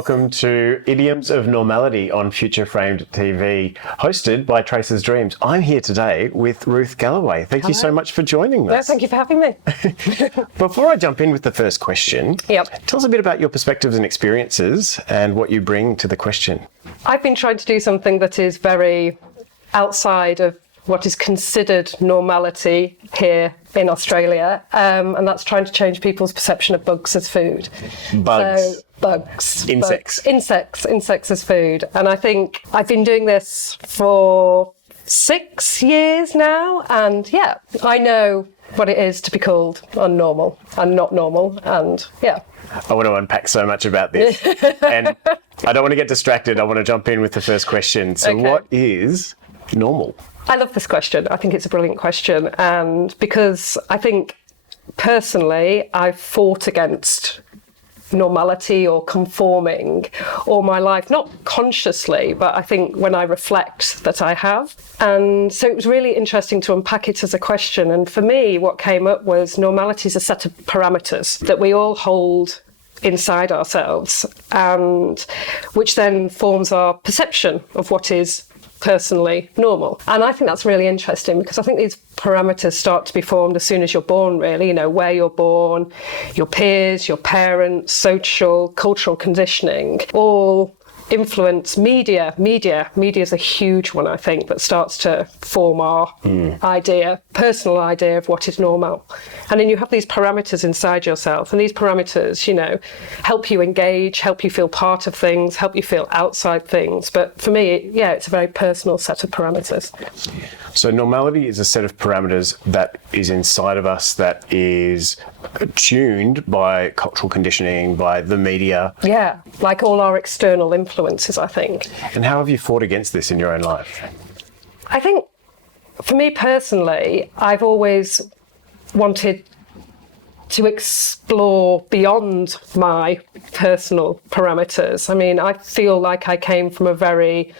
welcome to Idioms of Normality on Future Framed TV, hosted by Traces.Dreams. I'm here today with Ruth Galloway. Thank you so much for joining us. Yeah, thank you for having me. Before I jump in with the first question, Yep. tell us a bit about your perspectives and experiences and what you bring to the question. I've been trying to do something that is very outside of what is considered normality here in Australia, and that's trying to change people's perception of bugs as food. Bugs. So, bugs. Insects. Insects as food. And I think I've been doing this for 6 years now, and yeah, I know what it is to be called unnormal and not normal, and yeah. I want to unpack so much about this, and I don't want to get distracted. I want to jump in with the first question. So what is normal? I love this question. I think it's a brilliant question. And because I think personally, I've fought against normality or conforming all my life, not consciously, but I think when I reflect that I have. And so it was really interesting to unpack it as a question. And for me, what came up was normality is a set of parameters that we all hold inside ourselves, and which then forms our perception of what is personally normal. And I think that's really interesting because I think these parameters start to be formed as soon as you're born, really, you know, where you're born, your peers, your parents, social, cultural conditioning, all influence. Media is a huge one, I think, that starts to form our personal idea of what is normal. And then you have these parameters inside yourself, and these parameters, you know, help you engage, help you feel part of things, help you feel outside things. But for me, it's a very personal set of parameters. So normality is a set of parameters that is inside of us, that is tuned by cultural conditioning, by the media. Yeah, like all our external influences, I think. And how have you fought against this in your own life? I think, for me personally, I've always wanted to explore beyond my personal parameters. I mean, I feel like I came from a very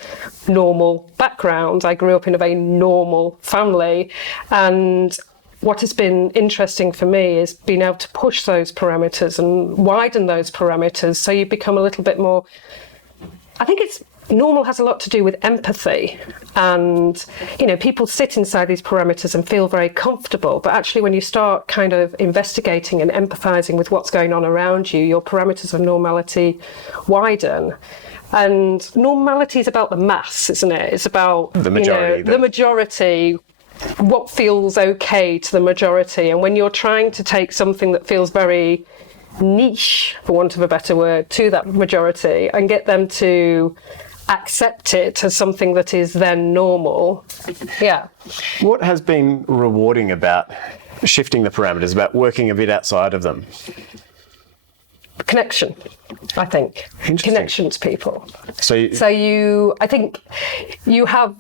normal background. I grew up in a very normal family, and what has been interesting for me is being able to push those parameters and widen those parameters so you become a little bit more, I think normal has a lot to do with empathy, and you know, people sit inside these parameters and feel very comfortable, but actually when you start kind of investigating and empathizing with what's going on around you, your parameters of normality widen. And normality is about the mass, isn't it? It's about the majority, the majority, what feels okay to the majority. And when you're trying to take something that feels very niche, for want of a better word, to that majority and get them to accept it as something that is then normal. Yeah. What has been rewarding about shifting the parameters, about working a bit outside of them? Connection, I think. Connection to people. So I think you have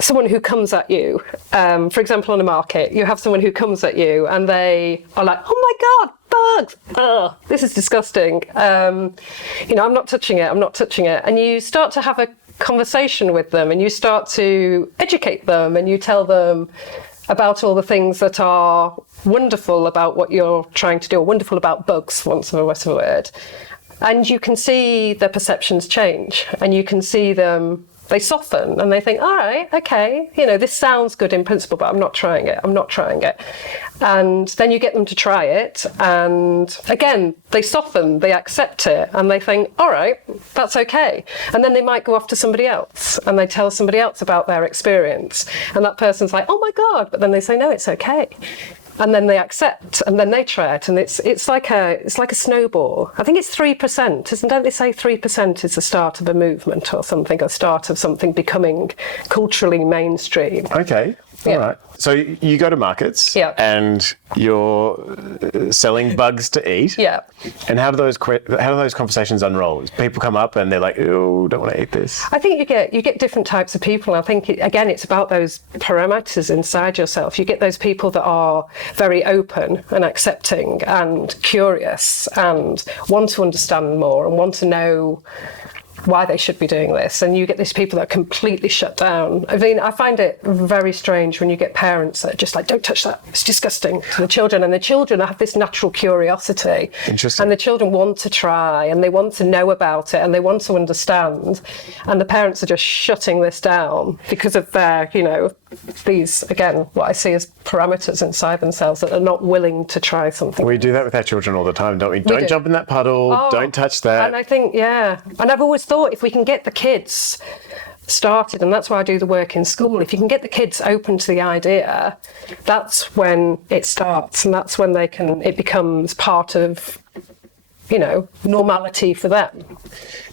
someone who comes at you, for example, on a market, you have someone who comes at you and they are like, oh my God, bugs, ugh, this is disgusting. I'm not touching it. And you start to have a conversation with them and you start to educate them and you tell them about all the things that are wonderful about what you're trying to do, or wonderful about bugs, for want of a better word. And you can see their perceptions change, and you can see them, they soften and they think, all right, okay, this sounds good in principle, but I'm not trying it. And then you get them to try it, and again, they soften, they accept it, and they think, all right, that's okay. And then they might go off to somebody else and they tell somebody else about their experience, and that person's like, oh my God, but then they say, no, it's okay. And then they accept, and then they try it, and it's like a snowball. I think it's 3%, don't they say 3% is the start of a movement or something, a start of something becoming culturally mainstream. Okay, all right. So you go to markets, and you're selling bugs to eat. Yeah. And how do those conversations unroll? People come up and they're like, "Oh, don't want to eat this." I think you get different types of people. I think it's about those parameters inside yourself. You get those people that are very open and accepting and curious and want to understand more and want to know why they should be doing this, and you get these people that are completely shut down. I mean, I find it very strange when you get parents that are just like, don't touch that, it's disgusting, to the children, and the children have this natural curiosity. Interesting. And the children want to try, and they want to know about it, and they want to understand, and the parents are just shutting this down because of their, these, again, what I see as parameters inside themselves that are not willing to try something. We do that with our children all the time, don't we? Don't jump in that puddle, don't touch that. And I think, and I've always thought if we can get the kids started, and that's why I do the work in school, if you can get the kids open to the idea, that's when it starts, and that's when it becomes part of, normality for them.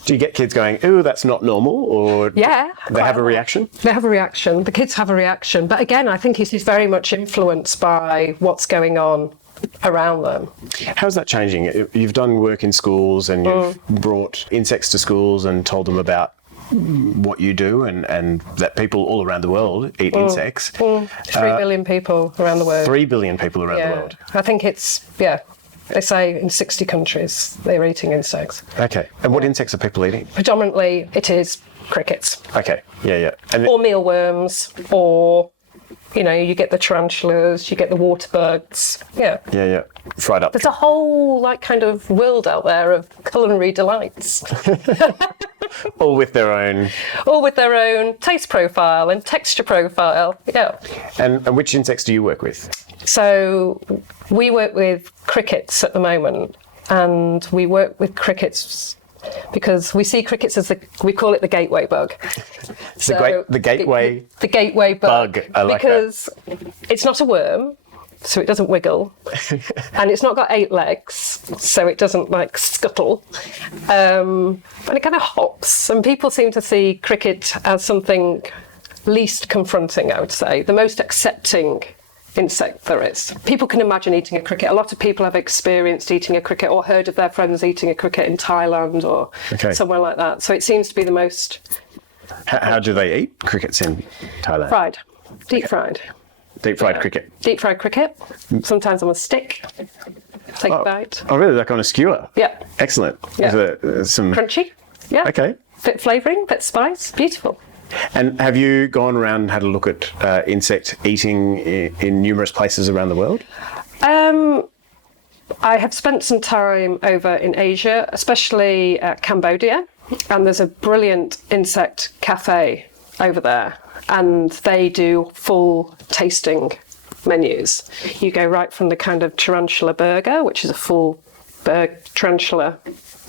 Do you get kids going, ooh, that's not normal, or they have a reaction? They have a reaction. The kids have a reaction. But again, I think it is very much influenced by what's going on around them. How's that changing? You've done work in schools, and you've brought insects to schools and told them about what you do, and that people all around the world eat insects. 3 billion people around the world. 3 billion people around the world. I think it's, they say in 60 countries they're eating insects. Okay. And what insects are people eating? Predominantly it is crickets. Okay. Yeah. Or mealworms, or, you get the tarantulas, you get the water bugs. Yeah. Fried up. There's a whole, kind of world out there of culinary delights. All with their own taste profile and texture profile. Yeah. And which insects do you work with? So we work with crickets at the moment, and we work with crickets because we see crickets as we call it the gateway bug. The gateway bug. I like because it's not a worm, so it doesn't wiggle, and it's not got 8 legs, so it doesn't scuttle, and it kind of hops. And people seem to see cricket as something least confronting, I would say, the most accepting insect there is. People can imagine eating a cricket. A lot of people have experienced eating a cricket or heard of their friends eating a cricket in Thailand or somewhere like that. So it seems to be the most... How do they eat crickets in Thailand? Fried. Deep fried. Deep fried cricket? Deep fried cricket. Sometimes on a stick. Take a bite. Oh, really? Like on a skewer? Yeah. Excellent. Yeah. Some... Crunchy. Yeah. Okay. Bit flavouring, bit spice. Beautiful. And have you gone around and had a look at insect eating in numerous places around the world? I have spent some time over in Asia, especially Cambodia, and there's a brilliant insect cafe over there, and they do full tasting menus. You go right from the kind of tarantula burger, which is a full tarantula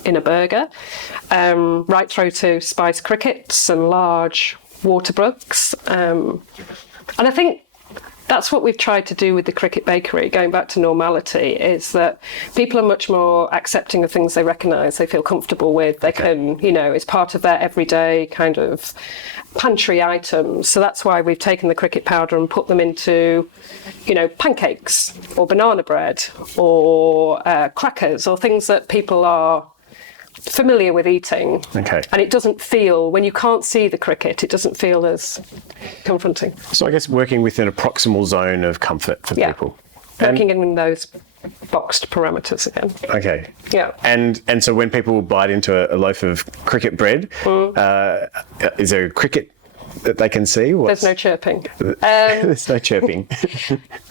in a burger, right through to spice crickets and large water bugs. And I think that's what we've tried to do with the Cricket Bakery, going back to normality, is that people are much more accepting of things they recognise, they feel comfortable with, they can, it's part of their everyday kind of pantry items. So that's why we've taken the cricket powder and put them into, pancakes or banana bread or crackers or things that people are familiar with eating. Okay. And it doesn't feel, when you can't see the cricket, it doesn't feel as confronting. So I guess working within a proximal zone of comfort for people. Working in those boxed parameters again. Okay. Yeah. And so when people bite into a loaf of cricket bread, is there a cricket that they can see? There's no chirping. There's no chirping.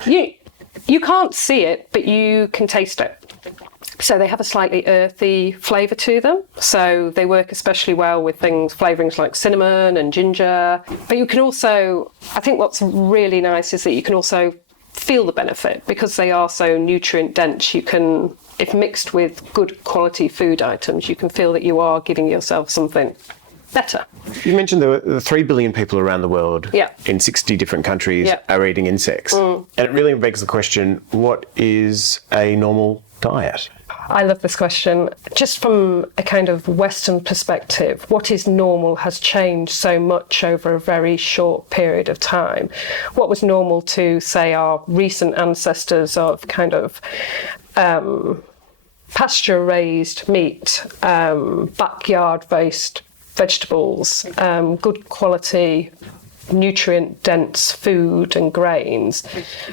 You can't see it, but you can taste it. So they have a slightly earthy flavour to them. So they work especially well with flavourings like cinnamon and ginger. But you can also, I think what's really nice is that you can also feel the benefit because they are so nutrient dense. You can, if mixed with good quality food items, you can feel that you are giving yourself something better. You mentioned there were 3 billion people around the world in 60 different countries are eating insects. And it really begs the question, what is a normal diet? I love this question. Just from a kind of Western perspective, what is normal has changed so much over a very short period of time. What was normal to, say, our recent ancestors of kind of pasture-raised meat, backyard-based vegetables, good quality nutrient-dense food and grains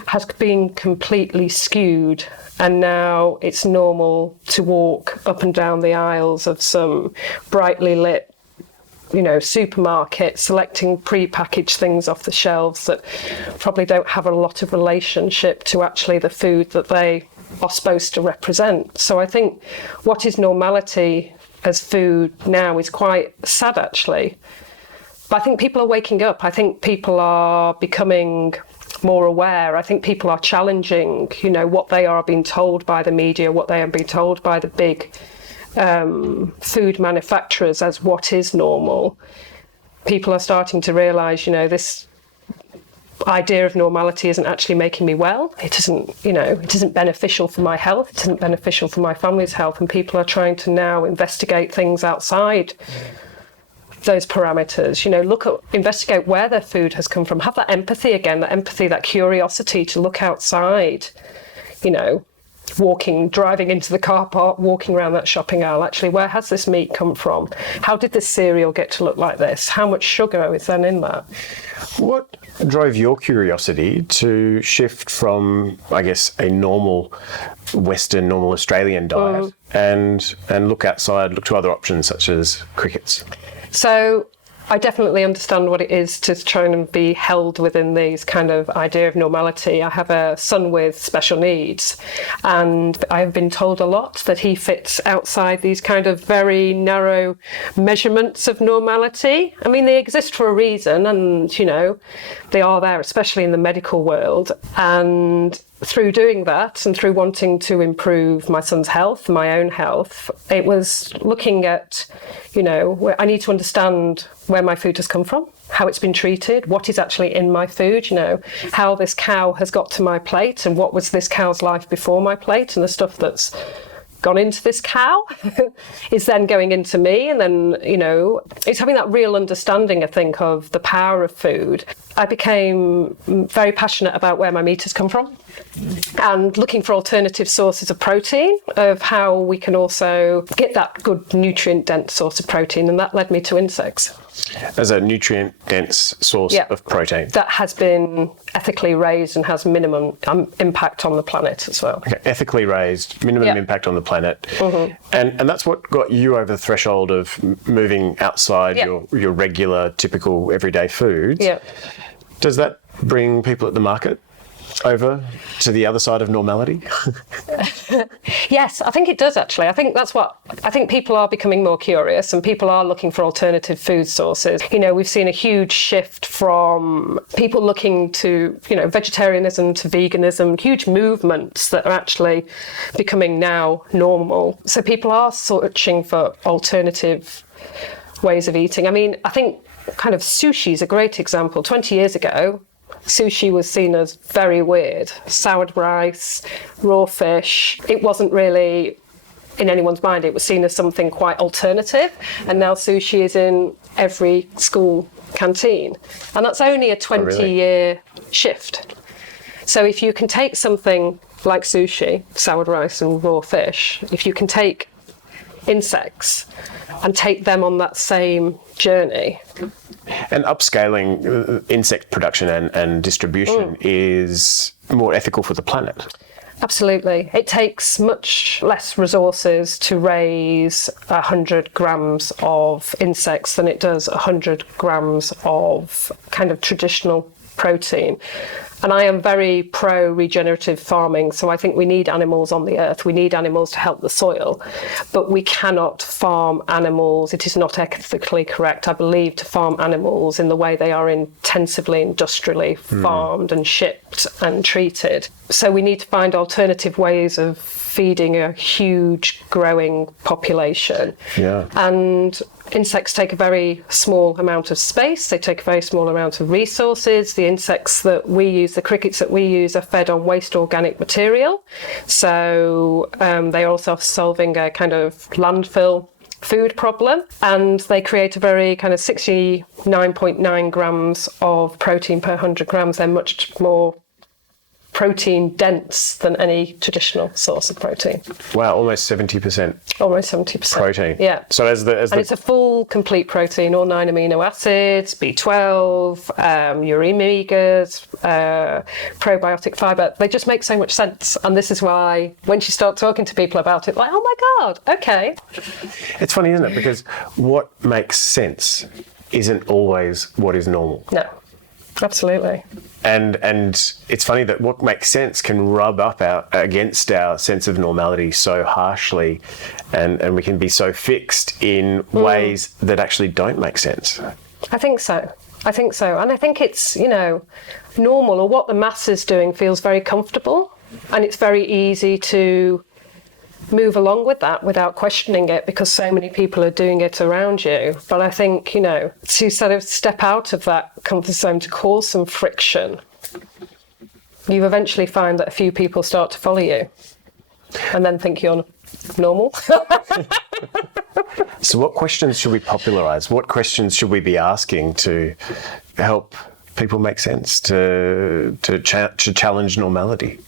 has been completely skewed, and now it's normal to walk up and down the aisles of some brightly lit supermarkets, selecting pre-packaged things off the shelves that probably don't have a lot of relationship to actually the food that they are supposed to represent. So I think what is normality as food now is quite sad, actually. But I think people are waking up. I think people are becoming more aware. I think people are challenging, what they are being told by the media, what they are being told by the big food manufacturers as what is normal. People are starting to realise, this idea of normality isn't actually making me well. It isn't beneficial for my health. It isn't beneficial for my family's health. And people are trying to now investigate things outside those parameters, investigate where their food has come from, have that empathy again, that curiosity to look outside, driving into the car park, walking around that shopping aisle. Actually, where has this meat come from? How did this cereal get to look like this? How much sugar is then in that? What drove your curiosity to shift from, I guess, a normal Australian diet and look outside, look to other options such as crickets? So I definitely understand what it is to try and be held within these kind of idea of normality. I have a son with special needs, and I've been told a lot that he fits outside these kind of very narrow measurements of normality. I mean, they exist for a reason, and, they are there, especially in the medical world. And through doing that and through wanting to improve my son's health, my own health, it was looking at, where I need to understand where my food has come from, how it's been treated, what is actually in my food, how this cow has got to my plate and what was this cow's life before my plate, and the stuff that's gone into this cow is then going into me. And then, it's having that real understanding, I think, of the power of food. I became very passionate about where my meat has come from and looking for alternative sources of protein, of how we can also get that good nutrient-dense source of protein, and that led me to insects. As a nutrient-dense source of protein. That has been ethically raised and has minimum impact on the planet as well. Okay, ethically raised, minimum impact on the planet. Mm-hmm. And that's what got you over the threshold of moving outside your regular, typical, everyday foods. Yeah. Does that bring people at the market over to the other side of normality? Yes, I think it does, actually. I think people are becoming more curious and people are looking for alternative food sources. We've seen a huge shift from people looking to, vegetarianism to veganism, huge movements that are actually becoming now normal. So people are searching for alternative ways of eating. I mean, I think kind of sushi is a great example. 20 years ago, sushi was seen as very weird. Soured rice, raw fish. It wasn't really in anyone's mind. It was seen as something quite alternative. And now sushi is in every school canteen. And that's only a 20-year shift. So if you can take something like sushi, soured rice and raw fish, if you can take insects and take them on that same journey. And upscaling insect production and distribution is more ethical for the planet. Absolutely. It takes much less resources to raise 100 grams of insects than it does 100 grams of kind of traditional protein. And I am very pro regenerative farming, so I think we need animals on the earth. We need animals to help the soil, but we cannot farm animals. It is not ethically correct, I believe, to farm animals in the way they are intensively industrially farmed and shipped and treated. So we need to find alternative ways of feeding a huge growing population. Yeah. And insects take a very small amount of space. They take a very small amount of resources. The insects that we use, the crickets that we use, are fed on waste organic material. So they are also solving a kind of landfill food problem, and they create a very kind of 69.9 grams of protein per 100 grams. They're much more protein dense than any traditional source of protein. Wow, almost 70% Almost 70%. protein. Yeah. So And it's a full, complete protein, all 9 amino acids, B12, your omegas, probiotic fibre. They just make so much sense. And this is why when you start talking to people about it, like, oh my God, okay. It's funny, isn't it? Because what makes sense isn't always what is normal. No, absolutely. And it's funny that what makes sense can rub up against our sense of normality so harshly, and we can be so fixed in ways that actually don't make sense. I think so. And I think it's, normal, or what the mass is doing feels very comfortable, and it's very easy to move along with that without questioning it because so many people are doing it around you. But I think, to sort of step out of that comfort zone, to cause some friction, you eventually find that a few people start to follow you and then think you're normal. So what questions should we popularise? What questions should we be asking to help people make sense, to challenge normality?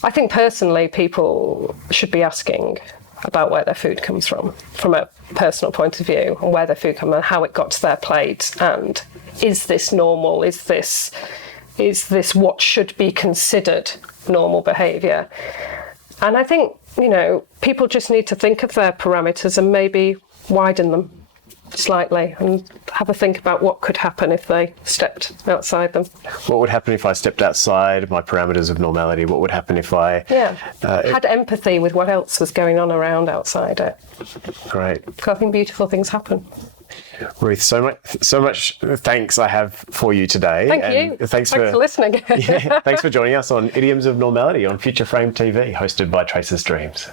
I think personally people should be asking about where their food comes from a personal point of view, and where their food comes and how it got to their plate, and is this normal? Is this what should be considered normal behaviour? And I think, people just need to think of their parameters and maybe widen them slightly and have a think about what could happen if they stepped outside them. What would happen if I stepped outside my parameters of normality? What would happen if I had empathy with what else was going on around outside it? Great. I think beautiful things happen. Ruth, so much thanks I have for you today. Thank you. Thanks for listening. Thanks for joining us on Idioms of Normality on Future Frame TV, hosted by Traces.Dreams.